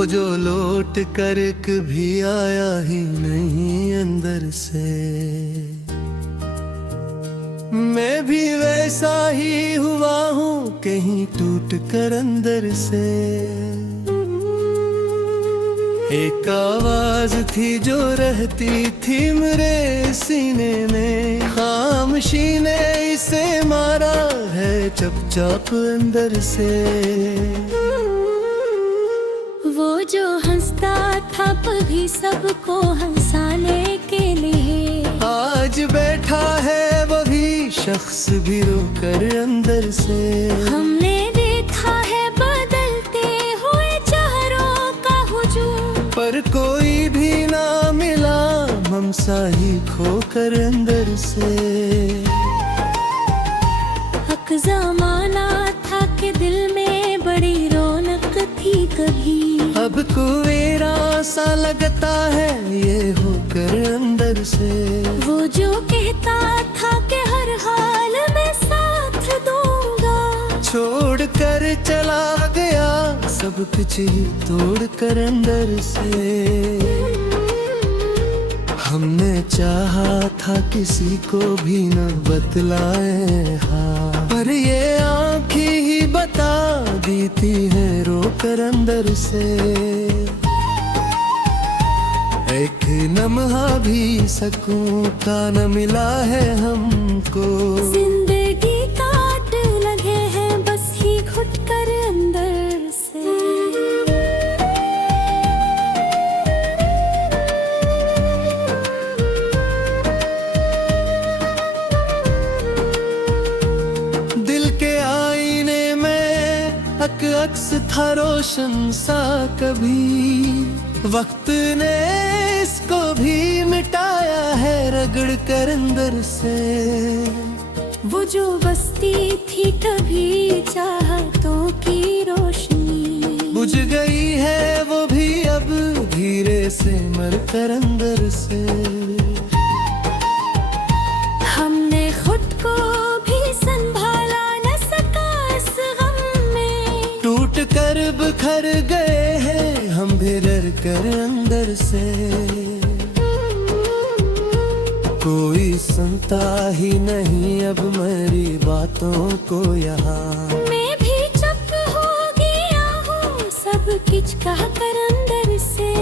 वो जो लौट कर कभी आया ही नहीं अंदर से। मैं भी वैसा ही हुआ हूँ कहीं टूट कर अंदर से। एक आवाज थी जो रहती थी मेरे सीने में, खामोशी ने इसे मारा है चुपचाप अंदर से। वो जो हंसता था कभी सबको हंसाने के लिए, आज बैठा है वही शख्स भी रोकर अंदर से। हमने देखा है बदलते हुए चेहरों का हुजूम, पर कोई भी ना मिला हमसा ही खोकर अंदर से। हक ज़माना था कि दिल में बड़ी रौनक थी कभी, अब कुएरा सा लगता है ये होकर अंदर से। वो जो कहता था कि हर हाल में साथ दूंगा, छोड़ कर चला गया सब कुछ ही तोड़ कर अंदर से। हमने चाहा था किसी को भी न बतलाए हाँ, पर ये आँखें ही बता देती है रोकर अंदर से। एक लम्हा भी सकून का न मिला है हमको, जिंदगी काट लगे हैं बस ही घुट कर अंदर से। दिल के आईने में अक्स था रोशन सा कभी, वक्त ने इसको भी मिटाया है रगड़ कर अंदर से। वो जो बसती थी कभी चाहतों की रोशनी, बुझ गई है वो भी अब धीरे से मर कर अंदर से। हमने खुद को भी संभाला न सका इस गम में, टूट कर बिखर गए हैं हम भी डर कर अंदर से। कोई सुनता ही नहीं अब मेरी बातों को यहाँ, मैं भी चुप हो गया हूँ सब कुछ कह कर अंदर से।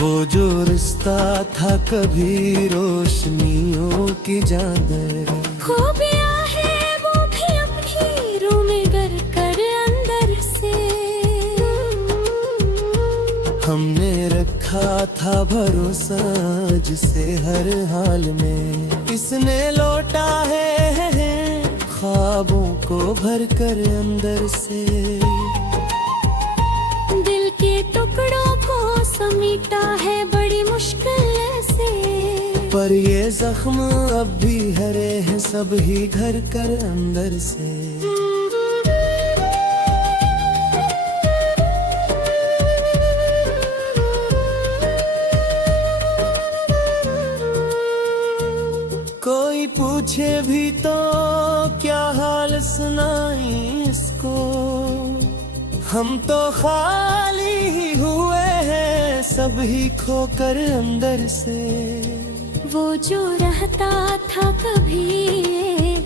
वो जो रिश्ता था कभी रोशनियों की चादर, खूबियाँ है वो भी अपनी रूह में गर कर अंदर से। हमने रखा था भरोसा जिसे हर हाल में, इसने लौटा है ख्वाबों को भर कर अंदर से। दिल के टुकड़ों को समेटा है बड़ी मुश्किल से, पर ये जख्म अब भी हरे हैं सब ही घर कर अंदर से। कोई पूछे भी तो क्या हाल सुनाई इसको, हम तो खाली ही हुए हैं सब ही खोकर अंदर से। वो जो रहता था कभी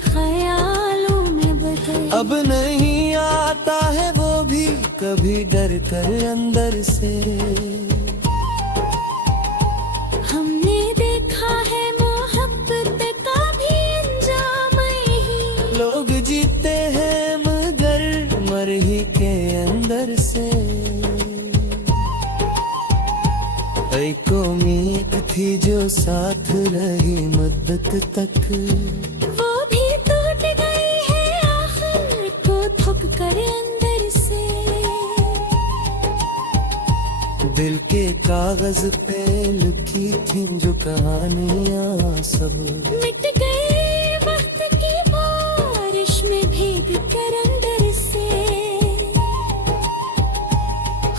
ख्यालों में बदल, अब नहीं आता है वो भी कभी डर कर अंदर से। हमने देखा है मोहब्बत का भी अंजाम यही, लोग जीते हैं मगर मर ही के अंदर से। एक उम्मीद थी जो साथ रही मुद्दत तक, वो भी टूट गई है आखिर को थक कर अंदर से। दिल के कागज पे लिखी थी जो कहानियाँ सब मिट गए वक्त की बारिश में भीग कर अंदर से।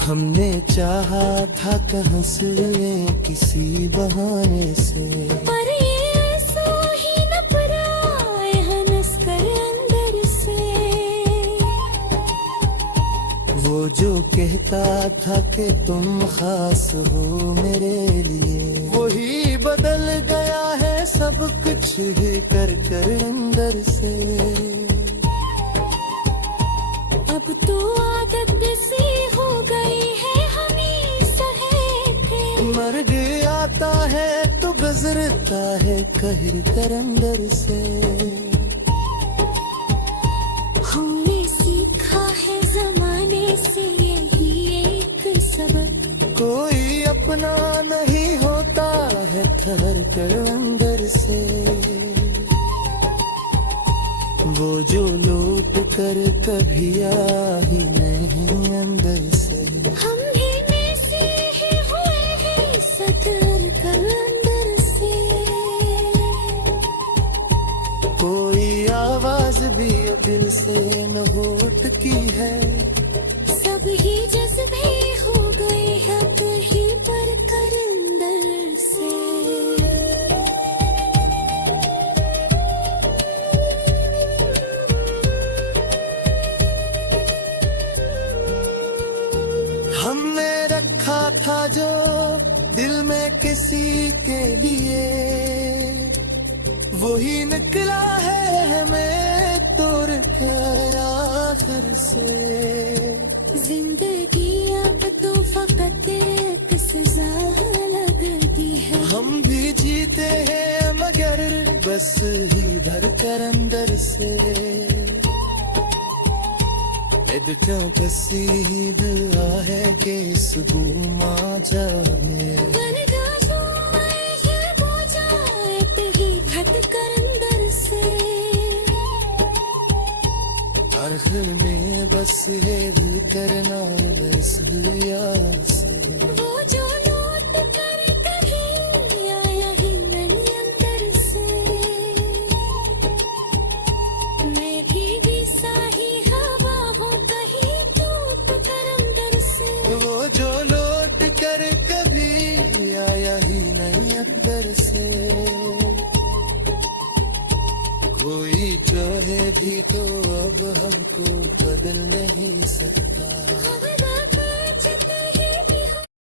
हमने चाहा था कहाँ से किसी बहाने से, पर ये सो ही न पराए हंस कर अंदर से। वो वो जो कहता था कि तुम खास हो मेरे लिए, वही बदल गया है सब कुछ ही कर कर अंदर से। अब तो आदत सी हो गई है हमें सहे थे। मर्ग आता है तो गुजरता है कहर कर अंदर से। हमने सीखा है जमाने से यही एक सबक, कोई अपना नहीं होता है ठहर कर अंदर से। वो जो लौट कर कभी आ ही नहीं अंदर से। हम भी में से ही हुए हैं सतर कर अंदर से। कोई आवाज भी अब दिल से न उठती है। सब ही जज्बे हो गए हैं कहीं पर कर अंदर से। हमने रखा था जो दिल में किसी के लिए, वही निकला है हमें तोड़ कर आखिर से। जिंदगी अब तो फकत एक सजा लगती है। हम भी जीते हैं मगर बस ही भर कर अंदर से। ऐद क्यों कसी दुआ है कि सुगुमा जाए। बनगा जो ये बोझात ही घट कर अंदर से। आखिर में बस ये भी करना बस याद से। वो जो लौट कर कहीं आया ही नहीं अंदर से। मैं भी सा ही हवा हूँ कहीं टूट कर अंदर से। वो जो लौट कर कभी आया ही नहीं अंदर से। कोई चाहे भी तो अब हमको बदल नहीं सकता। खबर बचता